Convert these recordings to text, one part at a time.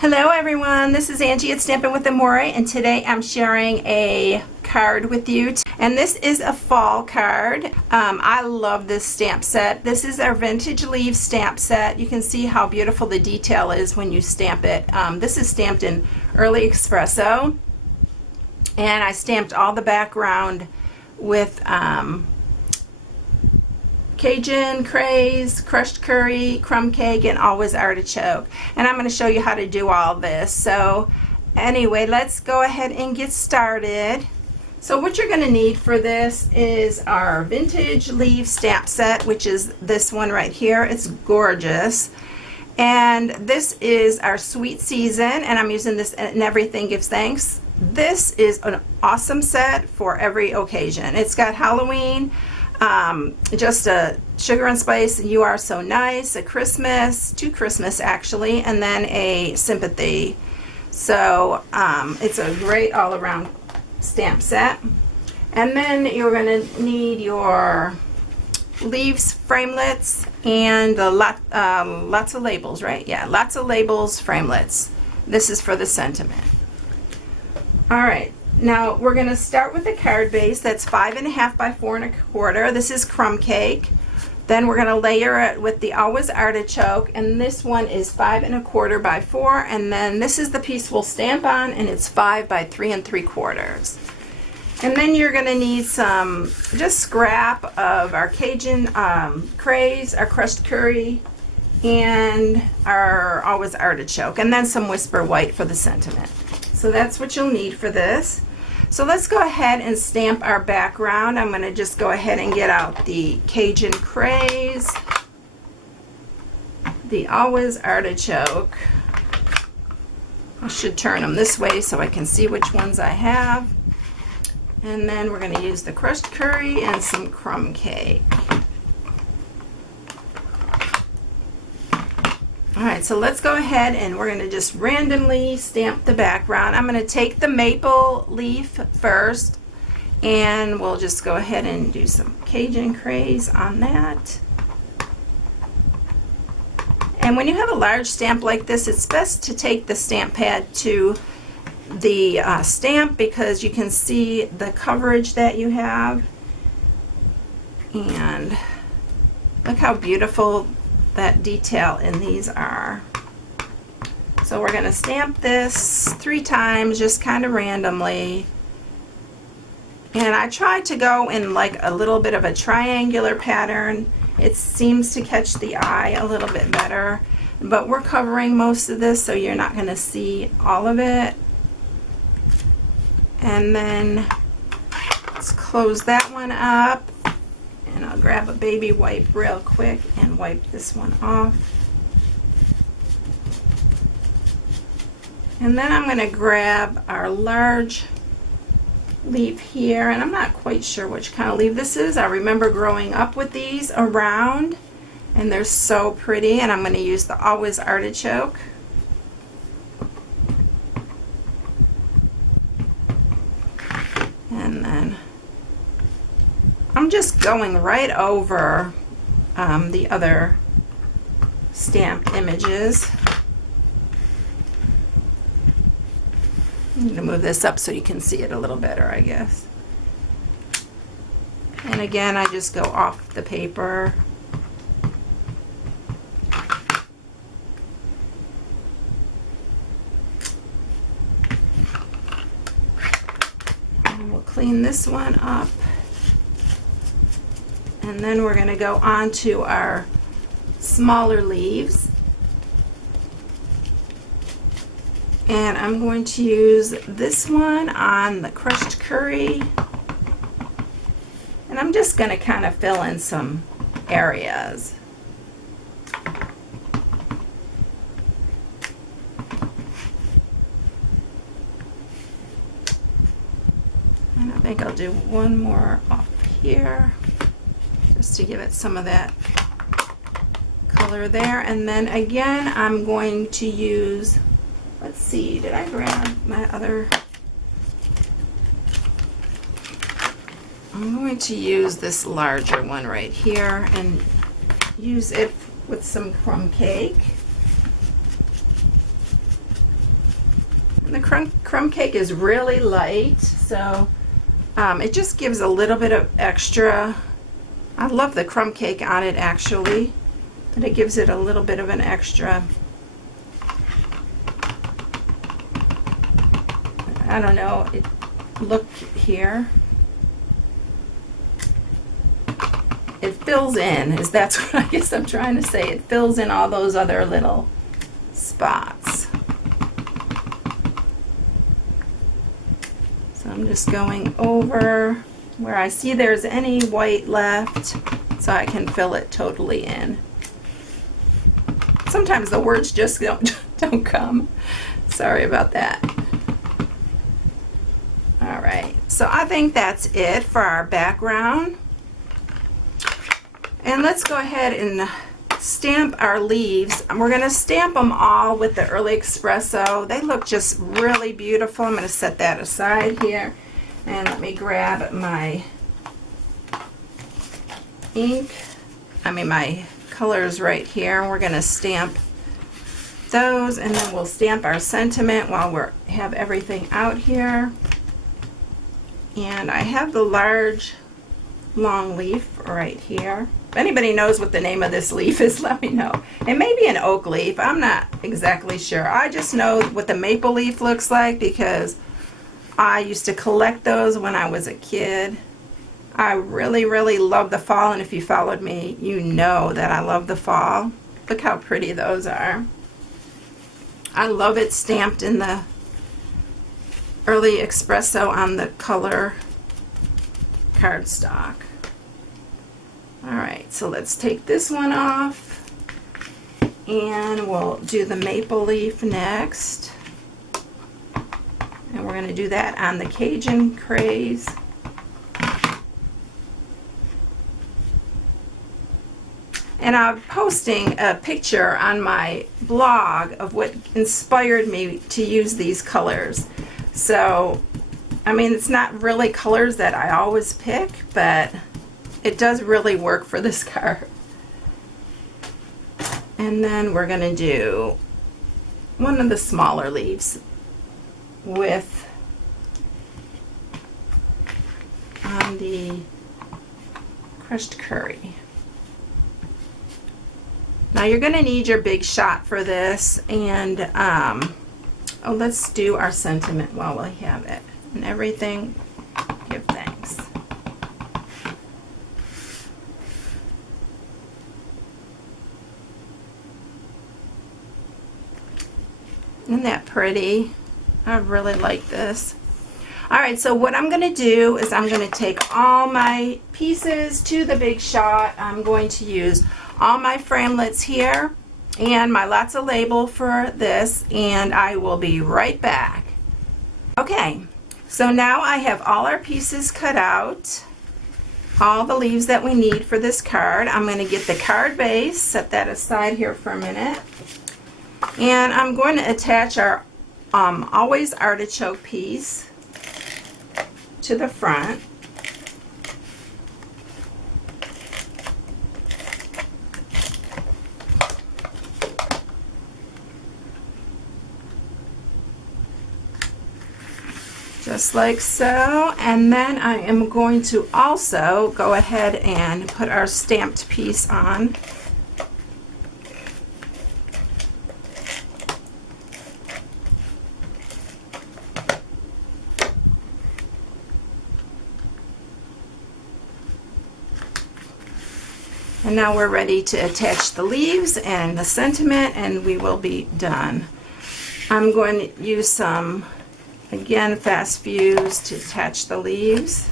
Hello everyone, this is Angie at Stampin' with Amore, and today I'm sharing a card with you. And this is a fall card. I love this stamp set. This is our vintage leaf stamp set. You can see how beautiful the detail is when you stamp it. This is stamped in early espresso, and I stamped all the background with Cajun, craze, crushed curry, crumb cake, and always artichoke. And I'm going to show you how to do all this. So anyway, let's go ahead and get started. So what you're going to need for this is our vintage leaf stamp set, which is this one right here. It's gorgeous. And this is our sweet season, and I'm using this in Everything Gives Thanks. This is an awesome set for every occasion. It's got Halloween, just a sugar and spice, You Are So Nice, a Christmas, two Christmas actually, and then a sympathy. So it's a great all-around stamp set. And then you're going to need your leaves framelits and lots of labels, right? Yeah, lots of labels, framelits. This is for the sentiment. All right. Now we're going to start with a card base that's 5.5 by 4 1/4. This is crumb cake. Then we're going to layer it with the Always Artichoke, and this one is 5 1/4 by 4. And then this is the piece we'll stamp on, and it's 5 by 3 3/4. And then you're going to need some just scrap of our Cajun craze, our crushed curry, and our Always Artichoke, and then some Whisper White for the sentiment. So that's what you'll need for this. So let's go ahead and stamp our background. I'm going to just go ahead and get out the Cajun craze, the Always Artichoke. I should turn them this way so I can see which ones I have. And then we're going to use the crushed curry and some crumb cake. Alright, so let's go ahead and we're going to just randomly stamp the background. I'm going to take the maple leaf first, and we'll just go ahead and do some Cajun craze on that. And when you have a large stamp like this, it's best to take the stamp pad to the stamp, because you can see the coverage that you have. And look how beautiful that detail in these are. So we're going to stamp this 3 times, just kind of randomly. And I tried to go in like a little bit of a triangular pattern. It seems to catch the eye a little bit better, but we're covering most of this, so you're not going to see all of it. And then let's close that one up. And I'll grab a baby wipe real quick and wipe this one off. And then I'm going to grab our large leaf here, and I'm not quite sure which kind of leaf this is. I remember growing up with these around, and they're so pretty. And I'm going to use the Always Artichoke. And then I'm just going right over the other stamped images. I'm going to move this up so you can see it a little better, I guess. And again, I just go off the paper. And we'll clean this one up. And then we're going to go on to our smaller leaves. And I'm going to use this one on the crushed curry. And I'm just going to kind of fill in some areas. And I think I'll do one more off here, just to give it some of that color there. And then again, I'm going to use, let's see, did I grab my other? I'm going to use this larger one right here and use it with some crumb cake. The crumb cake is really light, so it just gives a little bit of extra. I love the crumb cake on it actually, but it gives it a little bit of an extra. I don't know, look here. It fills in, that's what I guess I'm trying to say. It fills in all those other little spots. So I'm just going over where I see there's any white left so I can fill it totally in. Sometimes the words just don't come. Sorry about that. All right, so I think that's it for our background. And let's go ahead and stamp our leaves. And we're going to stamp them all with the Early Espresso. They look just really beautiful. I'm going to set that aside here. And let me grab my ink. My colors right here. And we're going to stamp those. And then we'll stamp our sentiment while we have everything out here. And I have the large long leaf right here. If anybody knows what the name of this leaf is, let me know. It may be an oak leaf. I'm not exactly sure. I just know what the maple leaf looks like because I used to collect those when I was a kid. I really, really love the fall, and if you followed me, you know that I love the fall. Look how pretty those are. I love it stamped in the Early Espresso on the color cardstock. Alright, so let's take this one off and we'll do the maple leaf next. And we're going to do that on the Cajun Craze. And I'm posting a picture on my blog of what inspired me to use these colors. So, it's not really colors that I always pick, but it does really work for this card. And then we're going to do one of the smaller leaves with on the crushed curry. Now you're going to need your big shot for this, and let's do our sentiment while we have it. And everything, give thanks. Isn't that pretty? I really like this. Alright, so what I'm going to do is I'm going to take all my pieces to the big shot. I'm going to use all my framelits here and my lots of label for this, and I will be right back. Okay, so now I have all our pieces cut out, all the leaves that we need for this card. I'm going to get the card base, set that aside here for a minute, and I'm going to attach our Always Artichoke piece to the front. Just like so, and then I am going to also go ahead and put our stamped piece on. And now we're ready to attach the leaves and the sentiment, and we will be done. I'm going to use some, again, fast fuse to attach the leaves,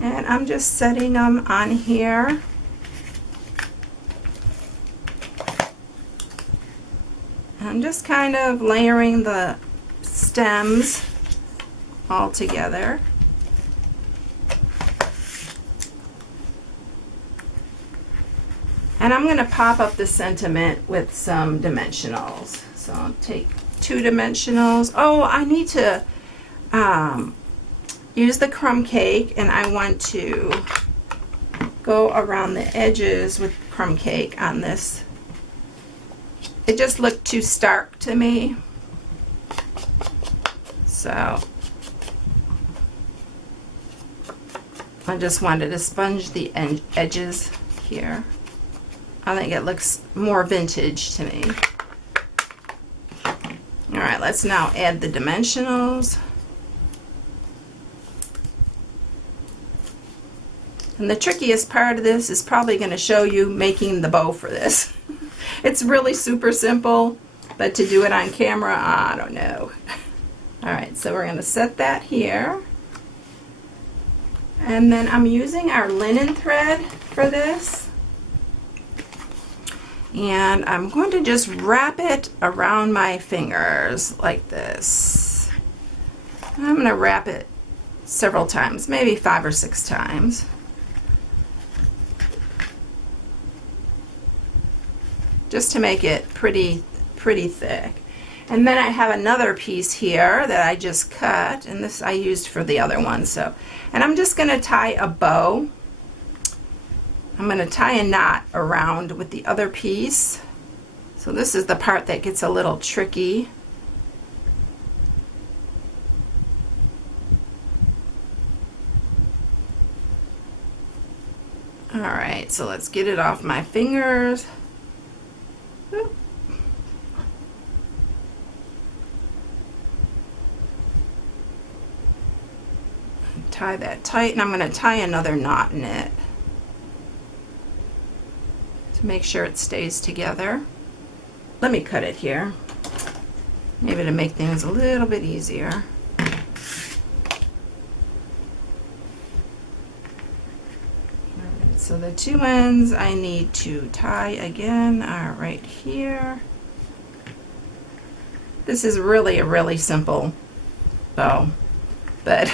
and I'm just setting them on here. I'm just kind of layering the stems all together. And I'm going to pop up the sentiment with some dimensionals. So I'll take 2 dimensionals. Oh, I need to use the crumb cake, and I want to go around the edges with crumb cake on this. It just looked too stark to me. So I just wanted to sponge the edges here. I think it looks more vintage to me. All right, let's now add the dimensionals. And the trickiest part of this is probably going to show you making the bow for this. It's really super simple, but to do it on camera, I don't know. All right, so we're going to set that here. And then I'm using our linen thread for this. And I'm going to just wrap it around my fingers like this. And I'm going to wrap it several times, maybe 5 or 6 times. Just to make it pretty thick. And then I have another piece here that I just cut, and this I used for the other one. So, and I'm just going to tie a bow. I'm going to tie a knot around with the other piece. So this is the part that gets a little tricky. All right, so let's get it off my fingers. Oop. Tie that tight, and I'm going to tie another knot in it to make sure it stays together. Let me cut it here, maybe to make things a little bit easier. Alright, so the 2 ends I need to tie again are right here. This is really a really simple bow, but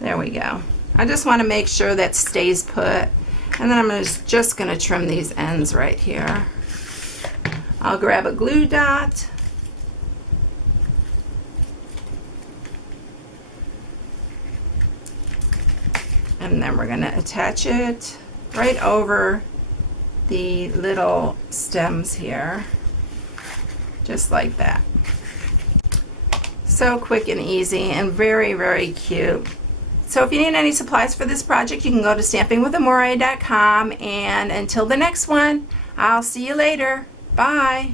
there we go. I just want to make sure that stays put, and then I'm just going to trim these ends right here. I'll grab a glue dot, and then we're going to attach it right over the little stems here, just like that. So quick and easy and very cute. So if you need any supplies for this project, you can go to stampingwithamore.com, and until the next one, I'll see you later. Bye.